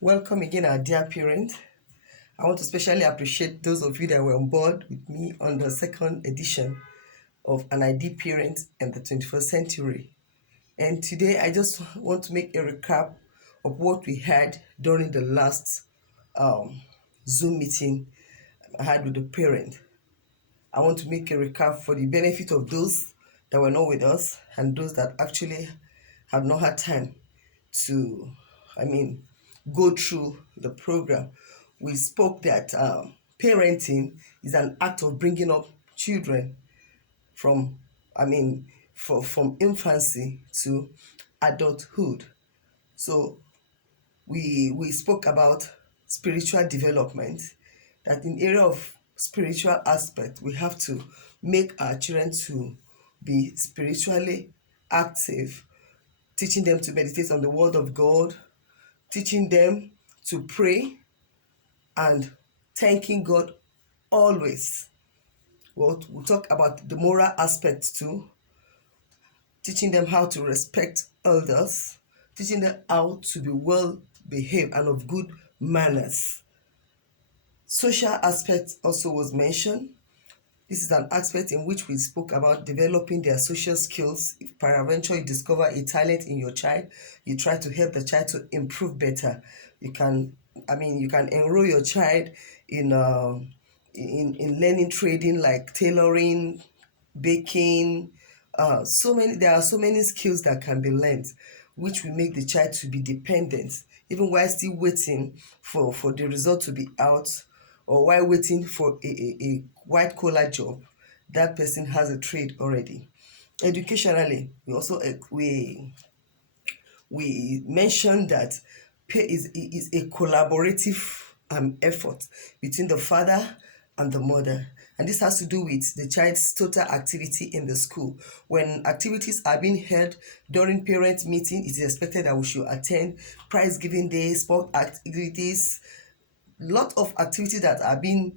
Welcome again, our dear parent. I want to especially appreciate those of you that were on board with me on the second edition of An ID Parent in the 21st Century. And today I just want to make a recap of what we had during the last Zoom meeting I had with the parent. I want to make a recap for the benefit of those that were not with us and those that actually have not had time to, go through the program. We spoke that parenting is an act of bringing up children from, from infancy to adulthood. So we spoke about spiritual development, that in area of spiritual aspect we have to make our children to be spiritually active, teaching them to meditate on the word of God, teaching them to pray, and thanking God always. We'll talk about the moral aspects too, teaching them how to respect elders, teaching them how to be well behaved and of good manners. Social aspect also was mentioned. This is an aspect in which we spoke about developing their social skills. If peradventure you discover a talent in your child, you try to help the child to improve better. You can enroll your child in learning trading like tailoring, baking. There are so many skills that can be learned, which will make the child to be dependent, even while still waiting for the result to be out, or while waiting for a white collar job. That person has a trade already. Educationally, we mentioned that pay is a collaborative effort between the father and the mother. And this has to do with the child's total activity in the school. When activities are being held during parent meeting, it is expected that we should attend prize giving days, sport activities, lot of activities that are being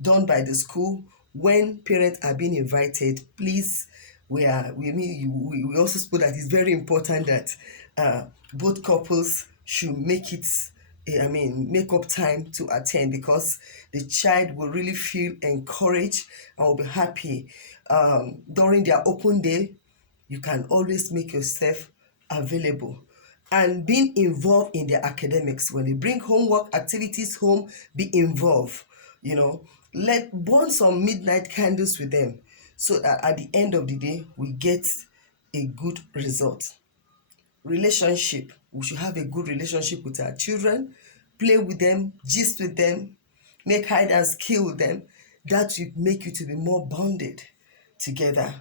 done by the school. When parents are being invited, please, we also spoke that it's very important that both couples should make up time to attend, because the child will really feel encouraged and will be happy. During their open day, you can always make yourself available, and being involved in their academics. When they bring homework activities home, be involved. Let burn some midnight candles with them, so that at the end of the day we get a good result. Relationship, we should have a good relationship with our children, play with them, gist with them, make hide and seek with them. That will make you to be more bonded together.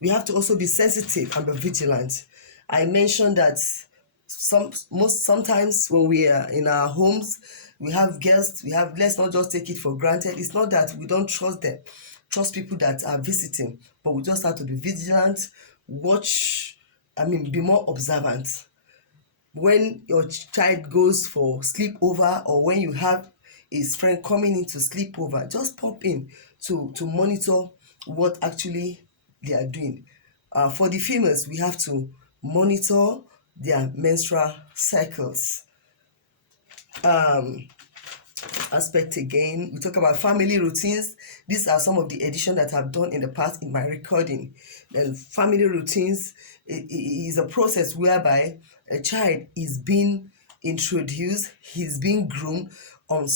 We have to also be sensitive and be vigilant. I mentioned that sometimes when we are in our homes, we have guests, let's not just take it for granted. It's not that we don't trust people that are visiting, but we just have to be vigilant, watch, be more observant. When your child goes for sleepover, or when you have his friend coming in to sleep over, just pop in to monitor what actually they are doing. For the females, we have to monitor their menstrual cycles. Aspect again, we talk about family routines. These are some of the editions that I've done in the past in my recording. And family routines is a process whereby a child is being introduced, he's being groomed on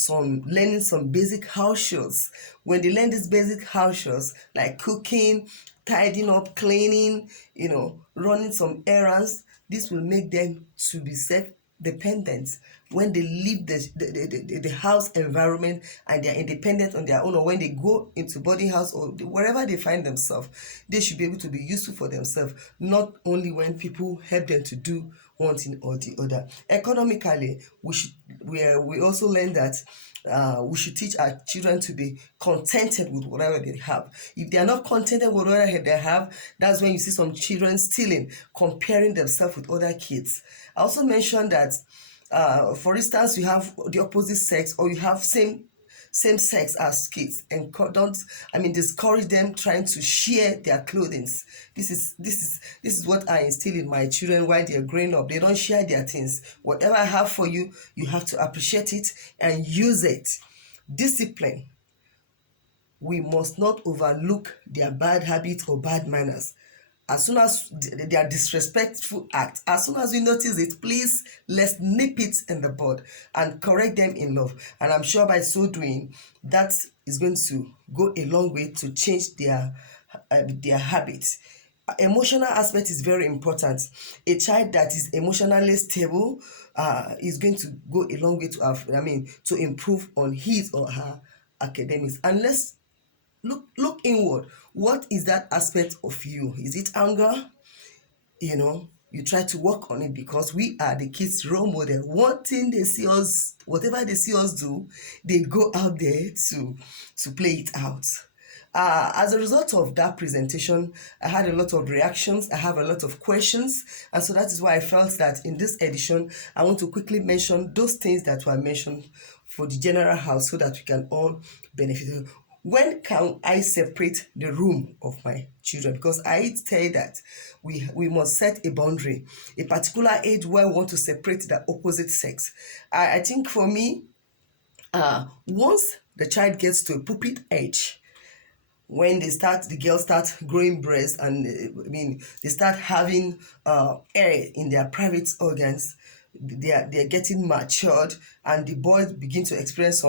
learning some basic house chores. When they learn these basic house chores like cooking, tidying up, cleaning, running some errands, this will make them to be self-dependent. When they leave the house environment and they're independent on their own, or when they go into boarding house or wherever they find themselves, they should be able to be useful for themselves, not only when people help them to do one thing or the other. Economically, we also learn that we should teach our children to be contented with whatever they have. If they are not contented with whatever they have, that's when you see some children stealing, comparing themselves with other kids. I also mentioned that, for instance, you have the opposite sex, or you have same same sex as kids, and don't, discourage them trying to share their clothing. This is what I instill in my children while they're growing up. They don't share their things. Whatever I have for you, you have to appreciate it and use it. Discipline. We must not overlook their bad habits or bad manners. As soon as their disrespectful act, as soon as we notice it, please, let's nip it in the bud and correct them in love. And I'm sure by so doing, that is going to go a long way to change their habits. Emotional aspect is very important. A child that is emotionally stable is going to go a long way to improve on his or her academics. And let's look inward. What is that aspect of you? Is it anger? You try to work on it, because we are the kids' role model. One thing they see us, whatever they see us do, they go out there to play it out. As a result of that presentation, I had a lot of reactions. I have a lot of questions, and so that is why I felt that in this edition, I want to quickly mention those things that were mentioned for the general house, so that we can all benefit. When can I separate the room of my children? Because I say that we must set a boundary, a particular age where we want to separate the opposite sex. I think for me, once the child gets to a pupil age, when the girls start growing breasts, and they start having air in their private organs, they're getting matured, and the boys begin to experience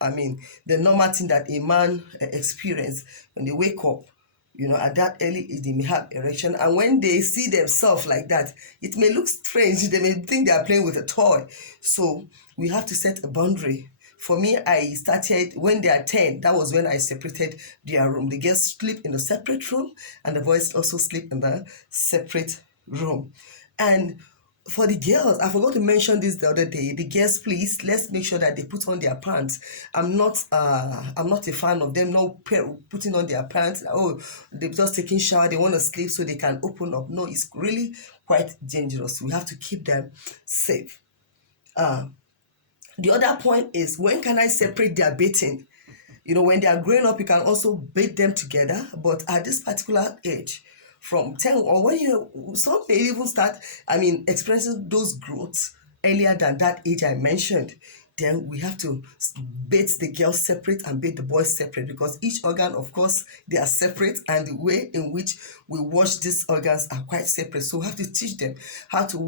the normal thing that a man experience when they wake up. At that early age, they may have erection, and when they see themselves like that, it may look strange. They may think they are playing with a toy. So we have to set a boundary. For me, I started when they are 10. That was when I separated their room. The girls sleep in a separate room, and the boys also sleep in the separate room. And for the girls, I forgot to mention this the other day. The girls, please, let's make sure that they put on their pants. I'm not a fan of them not putting on their pants. Oh, they're just taking shower, they want to sleep so they can open up. No, it's really quite dangerous. We have to keep them safe. The other point is, when can I separate their bathing? When they are growing up, you can also bathe them together, but at this particular age, from 10, or when some may even start, experiencing those growths earlier than that age I mentioned, then we have to bathe the girls separate and bathe the boys separate, because each organ, of course, they are separate, and the way in which we wash these organs are quite separate. So we have to teach them how to